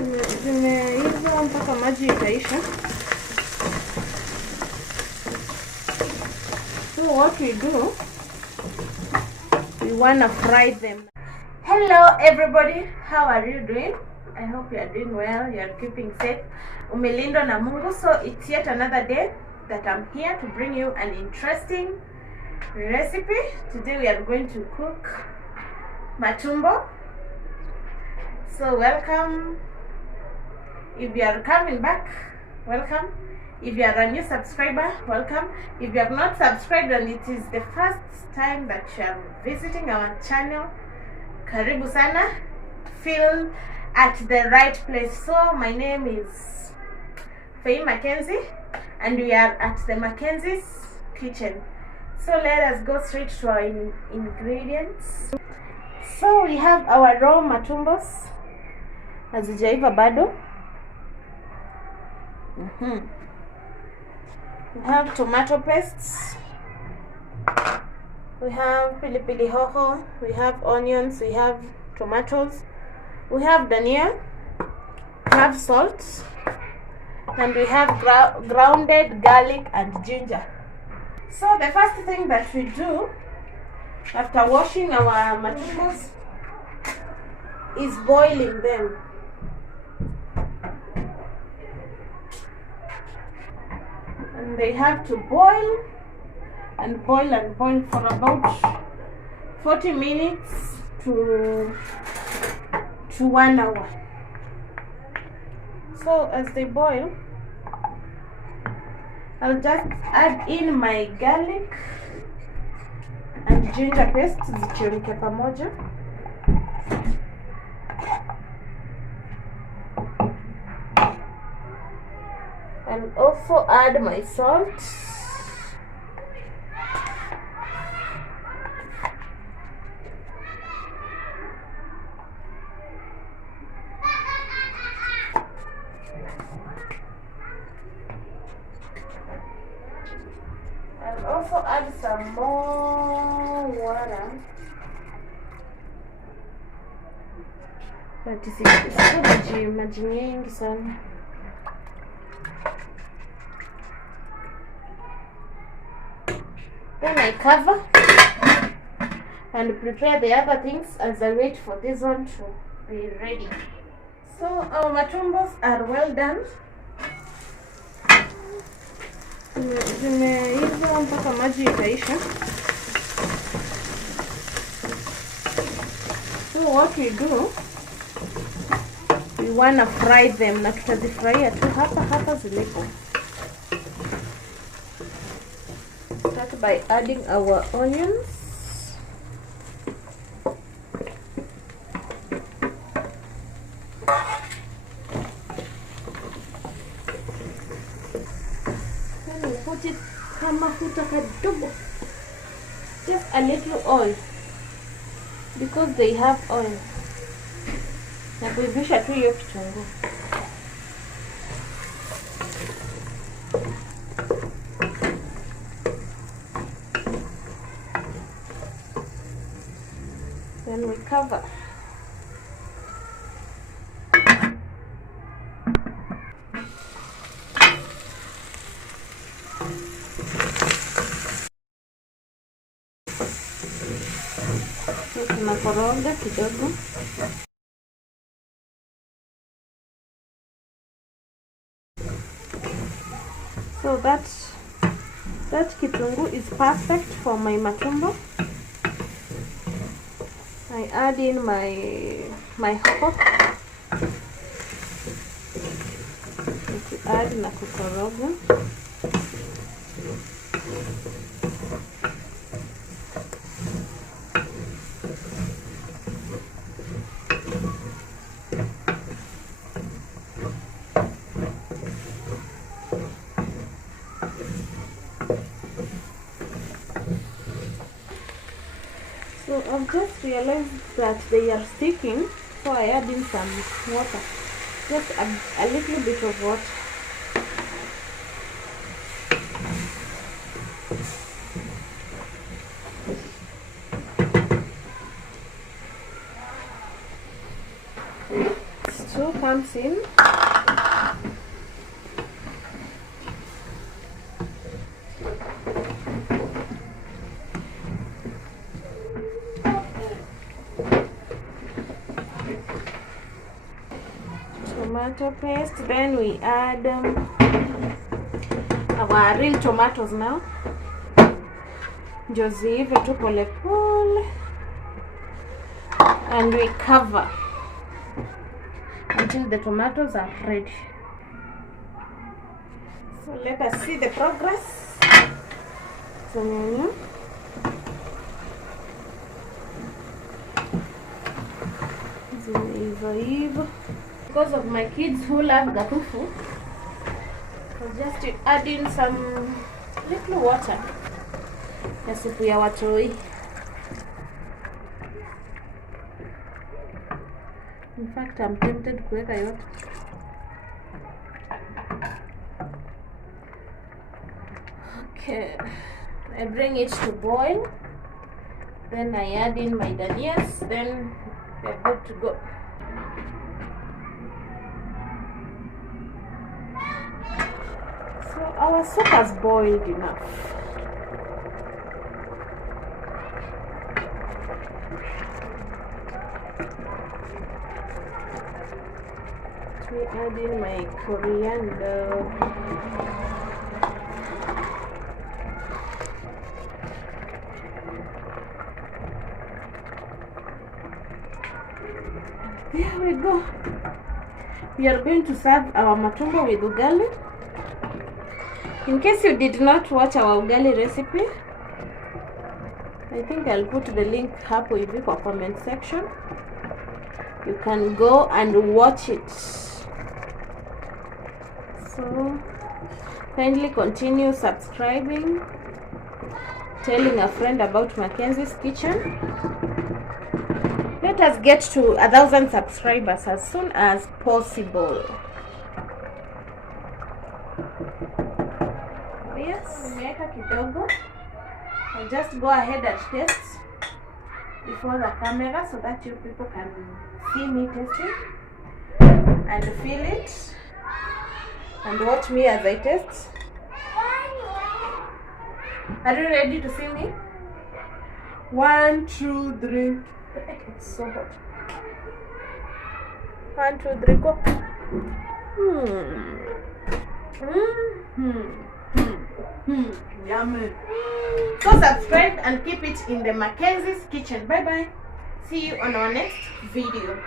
Zimeiva mpaka maji ikaisha. So what we do, we wanna fry them. Hello everybody, how are you doing? I hope you are doing well, you are keeping safe. Umelindwa na Mungu. So it's yet another day that I'm here to bring you an interesting recipe. Today we are going to cook matumbo. So welcome. If you are coming back, welcome. If you are a new subscriber, welcome. If you have not subscribed and it is the first time that you are visiting our channel, karibu sana. Feel at the right place. So my name is Faye Mackenzie and we are at the Mackenzie's kitchen. So let us go straight to our ingredients. So we have our raw matumbos, hazijaiva bado. We have tomato pastes, we have pilipili hoho, we have onions, we have tomatoes, we have dhania, we have salt, and we have grounded garlic and ginger. So the first thing that we do after washing our matumbos is boiling them. And they have to boil and boil and boil for about 40 minutes to 1 hour. So as they boil, I'll just add in my garlic and ginger paste zichemke pamoja. And also add my salt. And also add some more water. But isikuwe maji nyingi sana. Then I cover and prepare the other things as I wait for this one to be ready. So our matumbos are well done. Zimeiva mpaka maji ikaisha. So what we do, we wanna fry them na tutazifurahia tu hapa zilipo. Start by adding our onions. Then we put it mafuta kadogo, just a little oil because they have oil. Na kuivisha tu hiyo kitunguu. Then we cover. So tunakoroga kidogo. So that kitunguu is perfect for my matumbo. I add in my hoho. Add na kukoroga. So I've just realized that they are sticking, so I add in some water, just a little bit of water. two comes in. Tomato paste, then we add our real tomatoes now. Ndio ziive tu pole pole, and we cover until the tomatoes are ready. So let us see the progress. So zimeiva. Because of my kids who love gatufu, I'll just add in some little water ya supu ya watoi. In fact, I'm tempted kuweka yote. Okay, I bring it to boil, then I add in my danias, then we're good to go. So our soup has boiled enough. We add in my coriander. There we go. We are going to serve our matumbo with ugali. In case you did not watch our ugali recipe, I think I'll put the link hapo hivi kwa comment section. You can go and watch it. So kindly continue subscribing, telling a friend about Mackenzie's Kitchen. Let us get to 1,000 subscribers as soon as possible. Yes, nimeweka kidogo. I'll just go ahead and taste before the camera so that you people can see me tasting and feel it and watch me as I taste. Are you ready to see me? 1, 2, 3. It's so hot. 1, 2, 3, go. Yummy. So subscribe and keep it in the Mackenzie's Kitchen. Bye bye. See you on our next video.